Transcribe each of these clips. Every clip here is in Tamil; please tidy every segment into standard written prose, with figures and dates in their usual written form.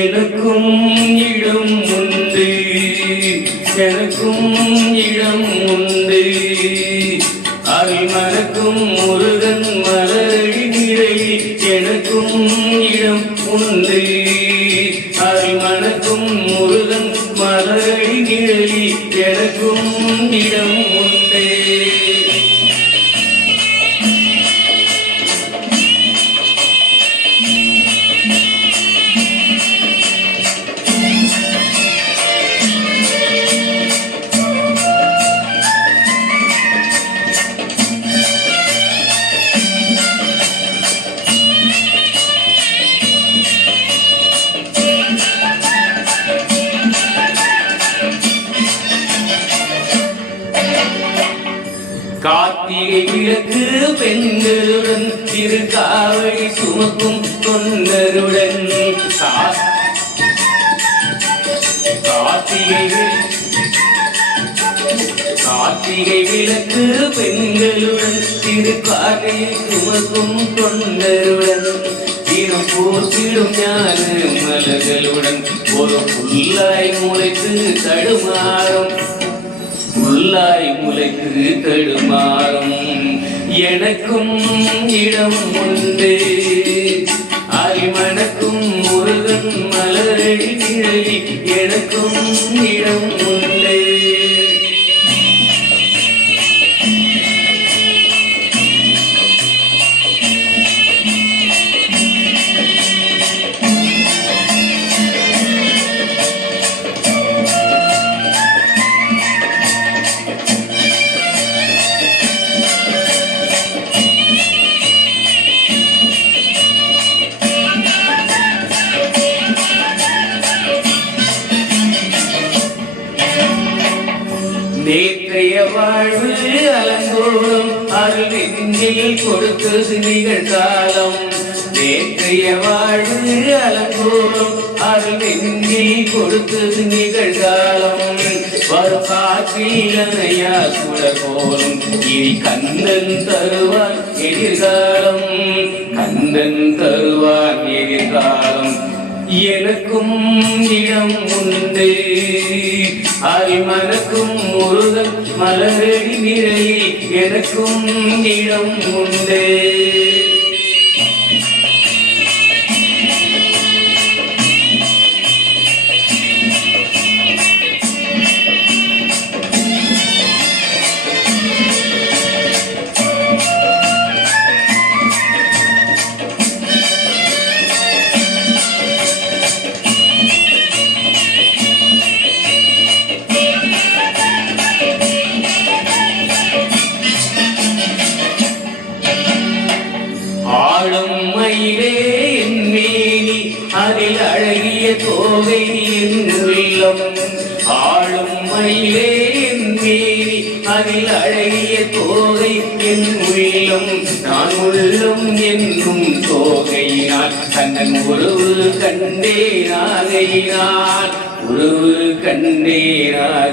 எனக்கும் இடம் உண்டு, எனக்கும் இடம் உண்டு. அருள் மணக்கும் முருகன் மலரடி நிழலி எனக்கும் இடம் உண்டு. அருள் மணக்கும் முருகன் மலரடி நிழலி எனக்கும் இடம் உண்டு. கார்த்திகை விளக்கு பெண்களுடன் திருக்காவடி சுமக்கும் தொண்டருடன் கார்த்திகை விளக்கு பெண்களுடன் திருக்காவடி சுமக்கும் தொண்டருடன் தினம் போற்றிடும் ஞான மலர்களுடன் ஒரு புல்லாய் முளைத்து தடுமாறும், புல்லாய் முளைத்து தடுமாறும். எனக்கும் இடம் உண்டு. அரிமணக்கும் முருகன் மலரடி நிழலி எனக்கும் இடம் உண்டு. நேற்றைய வாழ்வு அலங்கோலம் அருள் நெஞ்சில் கொடுத்தது நிகழ்காலம். நேற்றைய வாழ்வு அலங்கோலம் அருள் நெஞ்சில் கொடுத்தது நிகழ்காலம். வரும் காற்றில் அணையா சுடகோலம் இனி கந்தன் தருவான் எதிர்காலம், கந்தன் தருவான் எதிர்காலம். எனக்கும் இடம் உண்டு. அரிமணக்கும் முருகன் மலரடி நிழலி எனக்கும் இடம் உண்டு. ஆளும் மயிலே என் மேனி அதில் அழகிய தோகை என் உள்ளம். ஆளும் மயிலே என் மேனி அதில் அழகிய தோகை என் உள்ளம். நான் உள்ளம் என்னும் தோகையினால் கண்ணன் உறவு கண்டேனாகையினால், உறவு கண்டேனாகையினால்.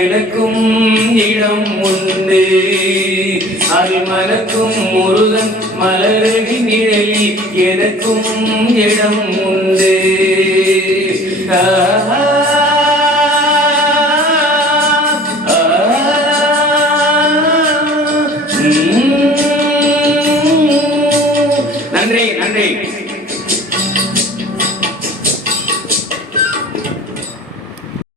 எனக்கும் இடம் உண்டு. அரிமணக்கும் முருகன் மலரடி நிழலி எனக்கும் இடம் உண்டு. நன்றி நன்றி.